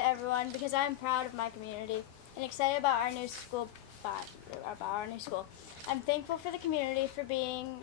to everyone because I am proud of my community and excited about our new school. I'm thankful for the community for being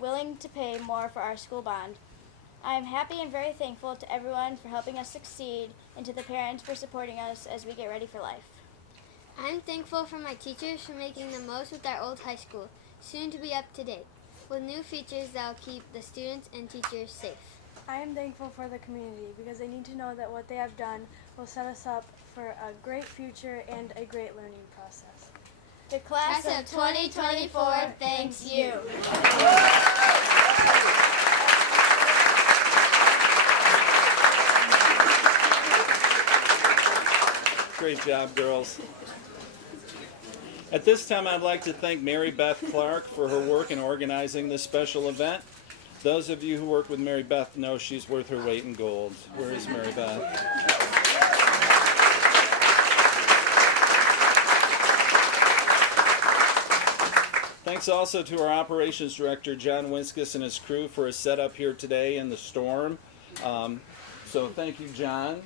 willing to pay more for our school bond. I am happy and very thankful to everyone for helping us succeed and to the parents for supporting us as we get ready for life. I'm thankful for my teachers for making the most with our old high school, soon to be up to date, with new features that will keep the students and teachers safe. I am thankful for the community because they need to know that what they have done will set us up for a great future and a great learning process. The class of 2024 thanks you. Great job, girls. At this time, I'd like to thank Mary Beth Clark for her work in organizing this special event. Those of you who work with Mary Beth know she's worth her weight in gold. Where is Mary Beth? Thanks also to our operations director, John Winskus, and his crew for his setup here today in the storm. So thank you, John.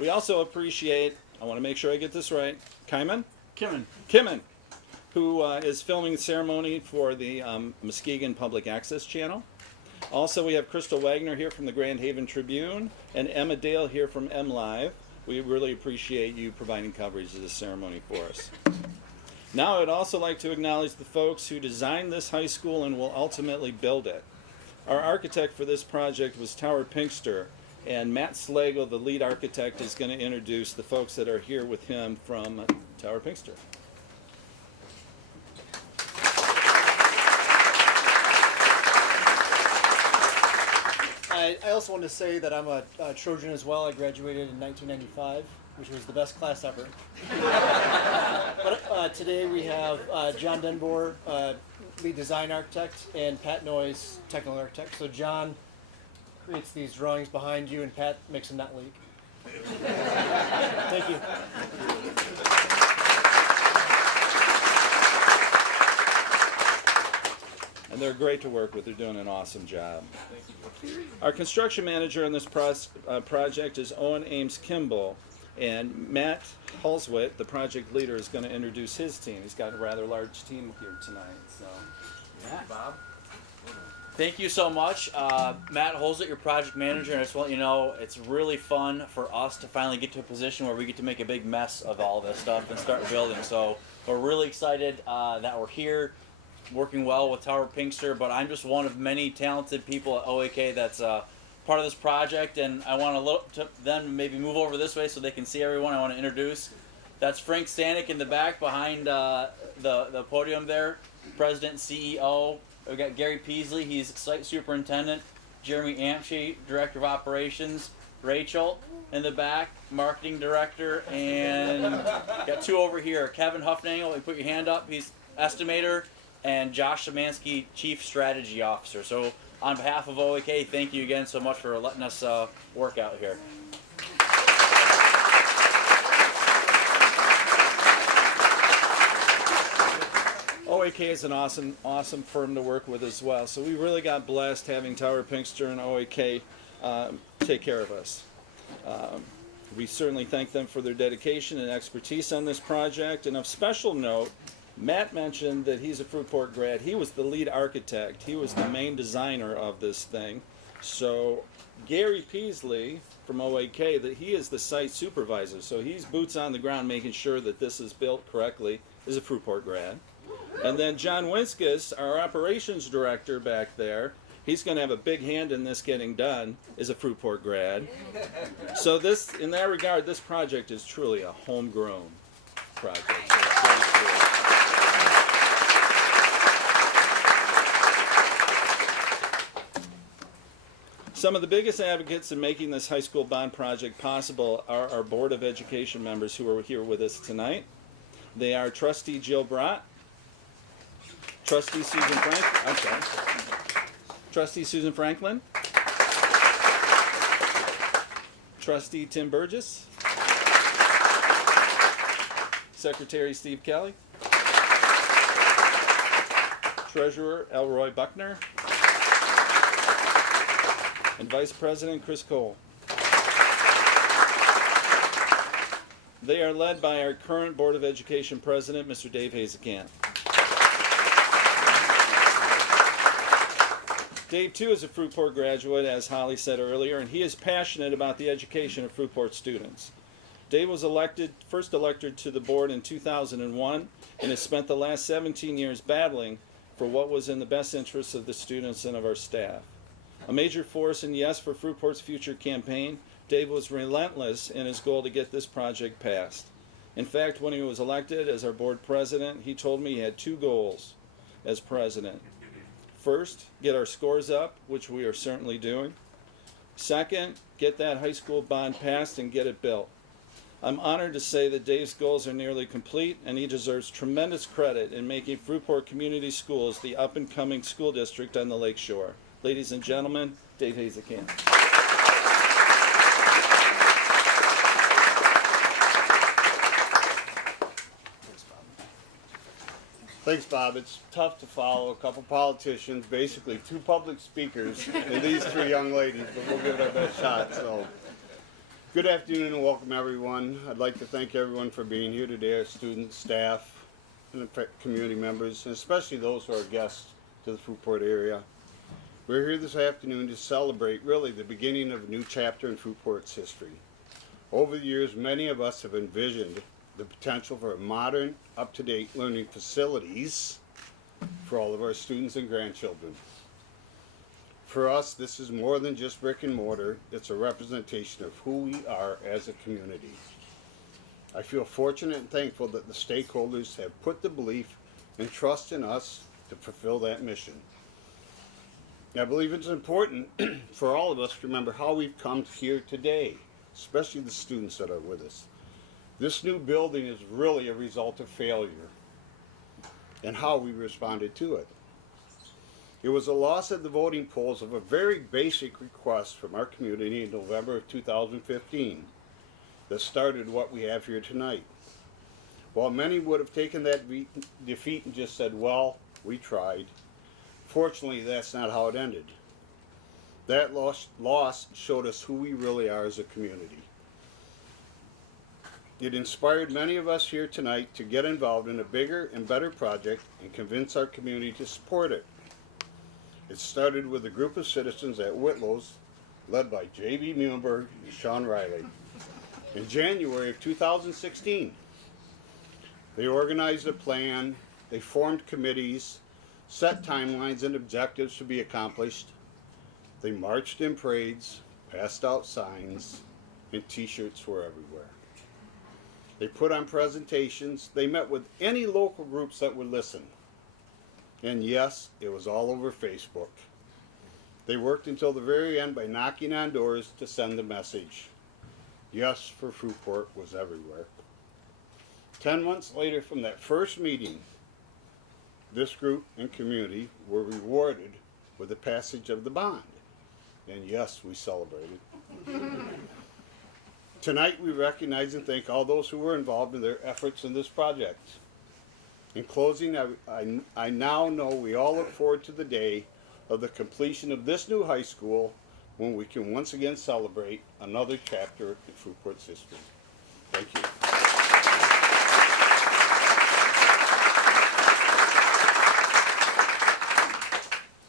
We also appreciate, I want to make sure I get this right, Kimon, who is filming the ceremony for the Muskegon Public Access Channel. Also, we have Crystal Wagner here from the Grand Haven Tribune and Emma Dale here from MLive. We really appreciate you providing coverage of this ceremony for us. Now, I'd also like to acknowledge the folks who designed this high school and will ultimately build it. Our architect for this project was Tower Pinkster, and Matt Slagle, the lead architect, is going to introduce the folks that are here with him from Tower Pinkster. I also want to say that I'm a Trojan as well. I graduated in 1995, which was the best class ever. But today we have John Denboer, lead design architect, and Pat Noyes, technical architect. So John creates these drawings behind you, and Pat makes them not leak. Thank you. And they're great to work with. They're doing an awesome job. Our construction manager on this project is Owen Ames Kimball, and Matt Hulswit, the project leader, is going to introduce his team. He's got a rather large team here tonight. So, Bob. Thank you so much. Matt Hulswit, your project manager, and I just want you to know it's really fun for us to finally get to a position where we get to make a big mess of all this stuff and start building. So we're really excited that we're here, working well with Tower Pinkster, but I'm just one of many talented people at OAK that's part of this project, and I want to then maybe move over this way so they can see everyone. I want to introduce, that's Frank Stanek in the back behind the podium there, President and CEO. We've got Gary Peasley, he's Site Superintendent, Jeremy Amshe, Director of Operations, Rachel in the back, Marketing Director, and got two over here, Kevin Huffnagel, put your hand up, he's Estimator, and Josh Szymanski, Chief Strategy Officer. So on behalf of OAK, thank you again so much for letting us work out here. OAK is an awesome firm to work with as well. So we really got blessed having Tower Pinkster and OAK take care of us. We certainly thank them for their dedication and expertise on this project. And of special note, Matt mentioned that he's a Fruitport grad. He was the lead architect. He was the main designer of this thing. So Gary Peasley from OAK, that he is the site supervisor. So he's boots on the ground making sure that this is built correctly, is a Fruitport grad. And then John Winskus, our operations director back there, he's going to have a big hand in this getting done, is a Fruitport grad. So this, in that regard, this project is truly a homegrown project. So it's very cool. Some of the biggest advocates in making this high school bond project possible are our Board of Education members who are here with us tonight. They are Trustee Jill Brott, Trustee Susan Franklin, Trustee Tim Burgess, Secretary Steve Kelly, Treasurer Elroy Buckner, and Vice President Chris Cole. They are led by our current Board of Education President, Mr. Dave Hazekamp. Dave, too, is a Fruitport graduate, as Holly said earlier, and he is passionate about the education of Fruitport students. Dave was first elected to the board in 2001 and has spent the last 17 years battling for what was in the best interests of the students and of our staff. A major force in Yes for Fruitport's Future campaign, Dave was relentless in his goal to get this project passed. In fact, when he was elected as our board president, he told me he had two goals as president. First, get our scores up, which we are certainly doing. Second, get that high school bond passed and get it built. I'm honored to say that Dave's goals are nearly complete, and he deserves tremendous credit in making Fruitport Community Schools the up-and-coming school district on the Lakeshore. Ladies and gentlemen, Dave Hazekamp. Thanks, Bob. It's tough to follow a couple politicians, basically two public speakers, and these three young ladies, but we'll give it our best shot. So, good afternoon and welcome, everyone. I'd like to thank everyone for being here today, our students, staff, and the community members, and especially those who are guests to the Fruitport area. We're here this afternoon to celebrate really the beginning of a new chapter in Fruitport's history. Over the years, many of us have envisioned the potential for modern, up-to-date learning facilities for all of our students and grandchildren. For us, this is more than just brick and mortar. It's a representation of who we are as a community. I feel fortunate and thankful that the stakeholders have put the belief and trust in us to fulfill that mission. I believe it's important for all of us to remember how we've come here today, especially the students that are with us. This new building is really a result of failure and how we responded to it. It was a loss at the voting polls of a very basic request from our community in November of 2015 that started what we have here tonight. While many would have taken that defeat and just said, well, we tried, fortunately that's not how it ended. That loss showed us who we really are as a community. It inspired many of us here tonight to get involved in a bigger and better project and convince our community to support it. It started with a group of citizens at Whitlow's, led by J.B. Muhlenberg and Sean Riley. In January of 2016, they organized a plan, they formed committees, set timelines and objectives to be accomplished. They marched in parades, passed out signs, and t-shirts were everywhere. They put on presentations. They met with any local groups that would listen. And yes, it was all over Facebook. They worked until the very end by knocking on doors to send the message. Yes for Fruitport was everywhere. 10 months later from that first meeting, this group and community were rewarded with the passage of the bond. And yes, we celebrated. Tonight we recognize and thank all those who were involved in their efforts in this project. In closing, I now know we all look forward to the day of the completion of this new high school when we can once again celebrate another chapter in Fruitport's history. Thank you.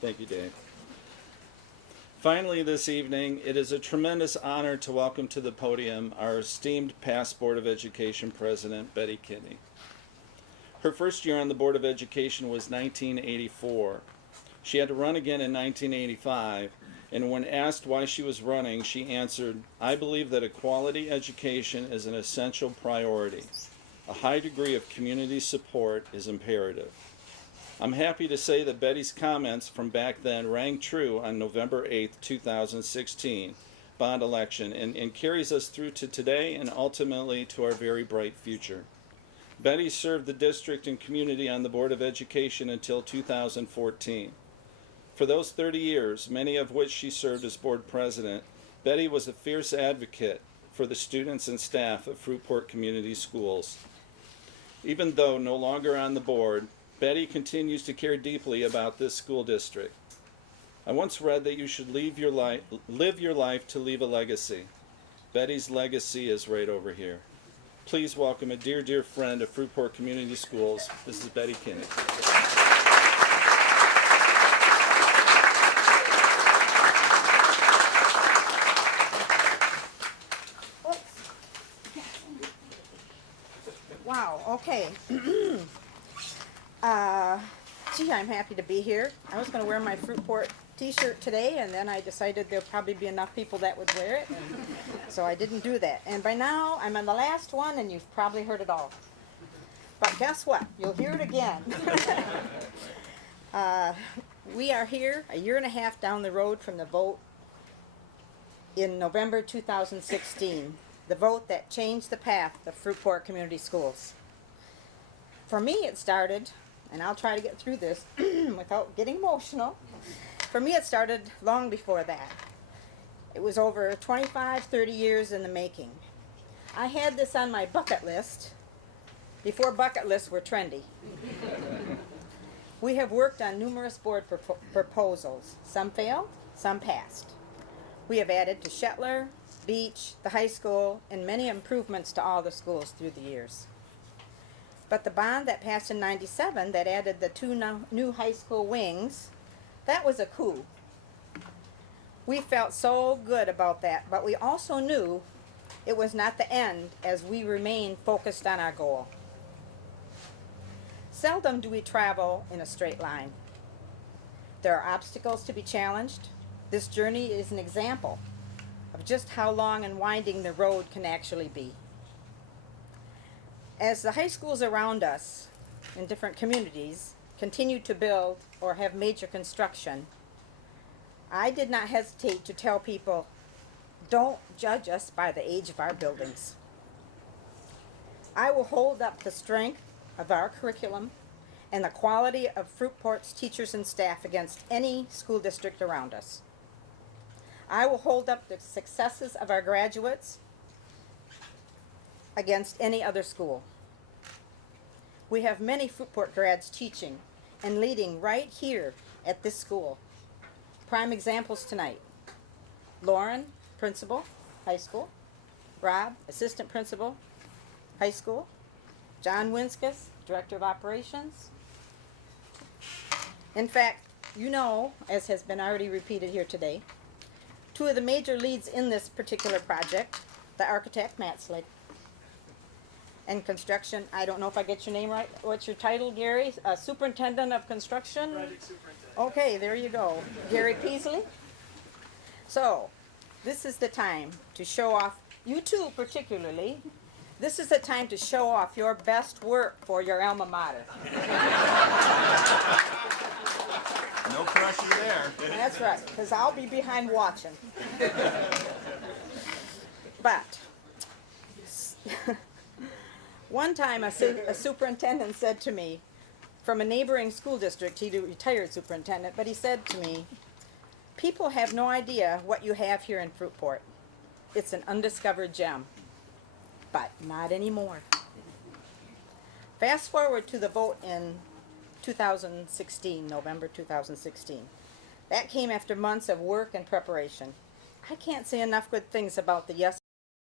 Thank you, Dave. Finally, this evening, it is a tremendous honor to welcome to the podium our esteemed past Board of Education President, Betty Kidney. Her first year on the Board of Education was 1984. She had to run again in 1985, and when asked why she was running, she answered, "I believe that a quality education is an essential priority. A high degree of community support is imperative." I'm happy to say that Betty's comments from back then rang true on November 8th, 2016 bond election and carries us through to today and ultimately to our very bright future. Betty served the district and community on the Board of Education until 2014. For those 30 years, many of which she served as board president, Betty was a fierce advocate for the students and staff of Fruitport Community Schools. Even though no longer on the board, Betty continues to care deeply about this school district. I once read that you should live your life to leave a legacy. Betty's legacy is right over here. Please welcome a dear, dear friend of Fruitport Community Schools. This is Betty Kinney. Wow, okay. Gee, I'm happy to be here. I was going to wear my Fruitport t-shirt today, and then I decided there'll probably be enough people that would wear it, and so I didn't do that. And by now, I'm on the last one, and you've probably heard it all. But guess what? You'll hear it again. We are here a year and a half down the road from the vote in November 2016, the vote that changed the path of Fruitport Community Schools. For me, it started, and I'll try to get through this without getting emotional. For me, it started long before that. It was over 25, 30 years in the making. I had this on my bucket list before bucket lists were trendy. We have worked on numerous board proposals. Some failed, some passed. We have added to Shetler, Beach, the high school, and many improvements to all the schools through the years. But the bond that passed in '97 that added the two new high school wings, that was a coup. We felt so good about that, but we also knew it was not the end as we remained focused on our goal. Seldom do we travel in a straight line. There are obstacles to be challenged. This journey is an example of just how long and winding the road can actually be. As the high schools around us in different communities continue to build or have major construction, I did not hesitate to tell people, don't judge us by the age of our buildings. I will hold up the strength of our curriculum and the quality of Fruitport's teachers and staff against any school district around us. I will hold up the successes of our graduates against any other school. We have many Fruitport grads teaching and leading right here at this school. Prime examples tonight. Lauren, principal, high school. Rob, assistant principal, high school. John Winskus, director of operations. In fact, you know, as has been already repeated here today, two of the major leads in this particular project, the architect, Matt Slick, and construction, I don't know if I get your name right. What's your title, Gary? Superintendent of Construction? Project superintendent. Okay, there you go. Gary Peasley. So, this is the time to show off, you two particularly, this is the time to show off your best work for your alma mater. No pressure there. That's right, because I'll be behind watching. But, one time a superintendent said to me, from a neighboring school district, he's a retired superintendent, but he said to me, people have no idea what you have here in Fruitport. It's an undiscovered gem. But not anymore. Fast forward to the vote in 2016, November 2016. That came after months of work and preparation. I can't say enough good things about the yes